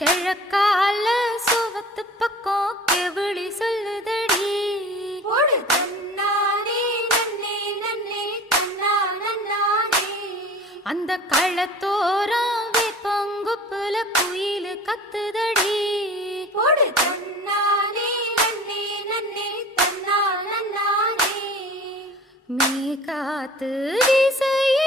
கிழக்கால சுவத்து பக்கம் கெவிழி சொல்லுதடி. அந்த களத்தோரம் வேப்பங்குப்புல குயிலு கத்துதடி. மீ காத்து வீசைய